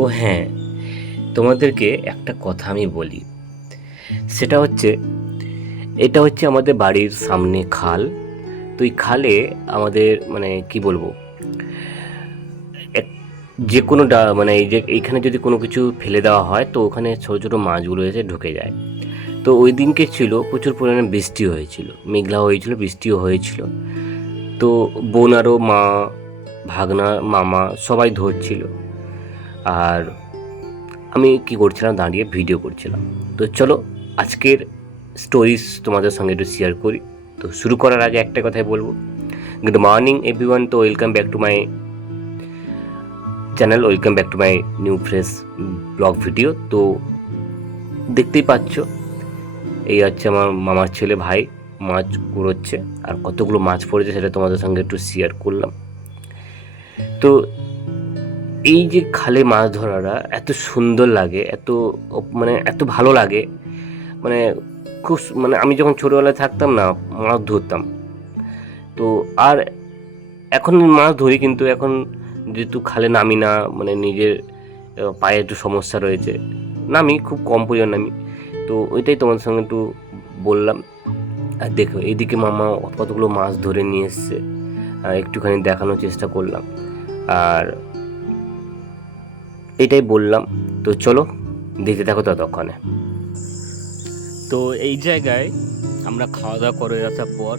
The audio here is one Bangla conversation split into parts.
ও হ্যাঁ, তোমাদেরকে একটা কথা আমি বলি। সেটা হচ্ছে, এটা হচ্ছে আমাদের বাড়ির সামনে খাল। তো এই খালে আমাদের মানে কি বলবো, এক যে কোনো মানে এই যে এইখানে যদি কোনো কিছু ফেলে দেওয়া হয় তো ওখানে ছোটো ছোটো মাছগুলো এসে ঢুকে যায়। তো ওই দিনকে ছিল প্রচুর পরিমাণে বৃষ্টি হয়েছিল, মেঘলা হয়েছিল, বৃষ্টিও হয়েছিল। তো বোন আরও মা, ভাগনা, মামা সবাই ধরছিল। আর আমি কি করছিলাম, দাঁড়িয়ে ভিডিও করছিলাম। তো চলো আজকের স্টোরিজ তোমাদের সঙ্গে একটু শেয়ার করি। তো শুরু করার আগে একটা কথাই বলবো, গুড মর্নিং এভরিওয়ান। তো welcome back to my channel, welcome back to my new fresh blog video. তো দেখতেই পাচ্ছ, এই হচ্ছে আমার মামার ছেলে ভাই, মাছ কুড়োচ্ছে। আর কতগুলো মাছ পড়েছে সেটা তোমাদের সঙ্গে একটু শেয়ার করলাম। তো এই যে খালে মাছ ধরাটা এত সুন্দর লাগে, এত মানে এত ভালো লাগে, মানে খুব মানে আমি যখন ছোটবেলায় থাকতাম না, মাছ ধরতাম। তো আর এখন মাছ ধরি, কিন্তু এখন যেহেতু খালে নামি না, মানে নিজের পায়ে একটু সমস্যা রয়েছে, নামি খুব কম পরিমাণ নামি। তো ওইটাই তোমাদের সঙ্গে একটু বললাম। আর দেখো এইদিকে মামা কতগুলো মাছ ধরে নিয়ে এসছে, একটুখানি দেখানোর চেষ্টা করলাম। আর এটাই বললাম। তো চলো দেখতে থাকো ততক্ষণে। তো এই জায়গায় আমরা খাওয়া দাওয়া করে আসার পর,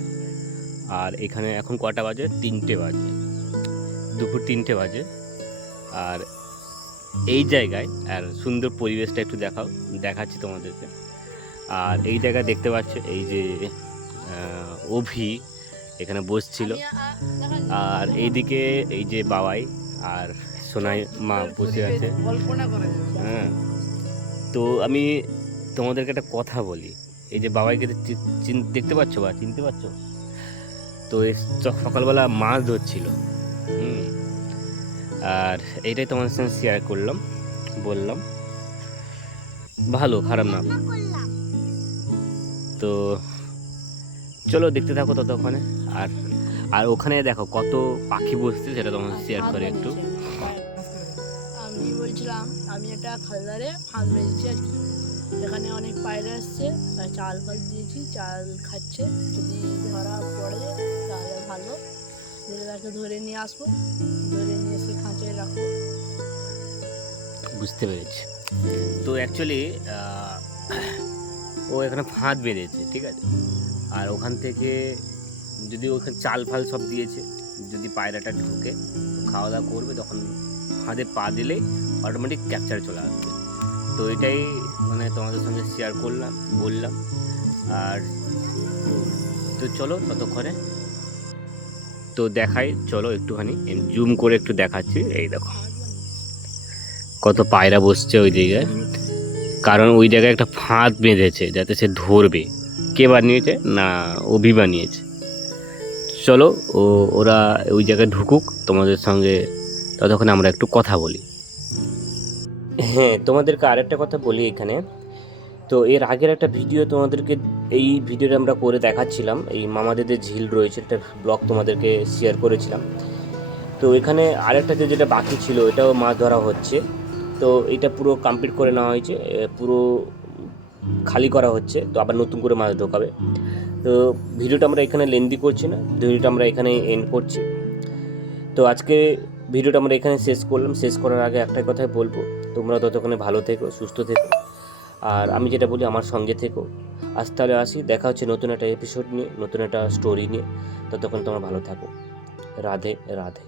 আর এখানে এখন কটা বাজে, 3টে বাজে, দুপুর 3টে বাজে। আর এই জায়গায় আর সুন্দর পরিবেশটা একটু দেখাচ্ছি তোমাদেরকে। আর এই জায়গায় দেখতে পাচ্ছ এই যে অভি এখানে বসছিল। আর এইদিকে এই যে বাবাই আর সোনাই মা বসে আছে। হ্যাঁ, তো আমি তোমাদেরকে একটা কথা বলি। এই যে বাবাইকে দেখতে পাচ্ছ বা চিনতে পারছো? তো সকালবেলা মাছ ধরছিল। হুম, আর এইটাই তোমাদের সঙ্গে শেয়ার করলাম, বললাম। ভালো, খারাপ না। তো চলো দেখতে থাকো ততক্ষণে। আর আর ওখানে দেখো কত পাখি বসছে, সেটা তোমাদের শেয়ার করে একটু। আমি বলছিলাম, আমি একটা খালদারে ফাঁদ বেঁধেছি আর কি। এখানে অনেক পায়রা আসছে, চাল ফাল দিয়েছি, চাল খাচ্ছে। যদি ধরা পড়ে তাহলে ভালো, তাকে ধরে নিয়ে আসবো, ধরে নিয়ে এসে খাঁচায় রাখবো। বুঝতে পেরেছি। তো অ্যাকচুয়ালি ও এখানে ফাঁদ বেঁধেছে, ঠিক আছে। আর ওখান থেকে যদি ওখানে চাল ফাল সব দিয়েছে, যদি পায়রাটা ঢুকে খাওয়া দাওয়া করবে, তখন ফাঁদে পা দিলেই অটোমেটিক ক্যাপচারে চলে আসবে। তো এটাই মানে তোমাদের সঙ্গে শেয়ার করলাম, বললাম। আর তো চলো ততক্ষণে তো দেখাই, চলো একটুখানি জুম করে একটু দেখাচ্ছি। এই দেখো কত পায়রা বসছে ওই জায়গায়, কারণ ওই জায়গায় একটা ফাঁদ বেঁধেছে যাতে সে ধরবে। কে বানিয়েছে? না, অভি বানিয়েছে। চলো ওরা ওই জায়গায় ঢুকুক, তোমাদের সঙ্গে ততক্ষণ আমরা একটু কথা বলি। হ্যাঁ, তোমাদেরকে আরেকটা কথা বলি এখানে। তো এর আগের একটা ভিডিও তোমাদেরকে, এই ভিডিওটা আমরা করে দেখাচ্ছিলাম, এই মামাদের যে ঝিল রয়েছে একটা ব্লগ তোমাদেরকে শেয়ার করেছিলাম। তো এখানে আরেকটা যেটা বাকি ছিল, এটাও মাছ ধরা হচ্ছে। তো এটা পুরো কমপ্লিট করে নেওয়া হয়েছে, পুরো খালি করা হচ্ছে। তো আবার নতুন করে মাছ ঢোকাবে। তো ভিডিওটা আমরা এখানে লেন্দি করছি না, ভিডিওটা আমরা এখানে এন্ড করছি। তো আজকে ভিডিওটা আমরা এখানে শেষ করলাম। শেষ করার আগে একটাই কথাই বলবো, তোমরা ততক্ষণে ভালো থেকো, সুস্থ থেকো। আর আমি যেটা বলি, আমার সঙ্গে থেকো। আজ তাহলে আসি, দেখা হচ্ছে নতুন একটা এপিসোড নিয়ে, নতুন একটা স্টোরি নিয়ে। ততক্ষণ তোমরা ভালো থাকো। রাধে রাধে।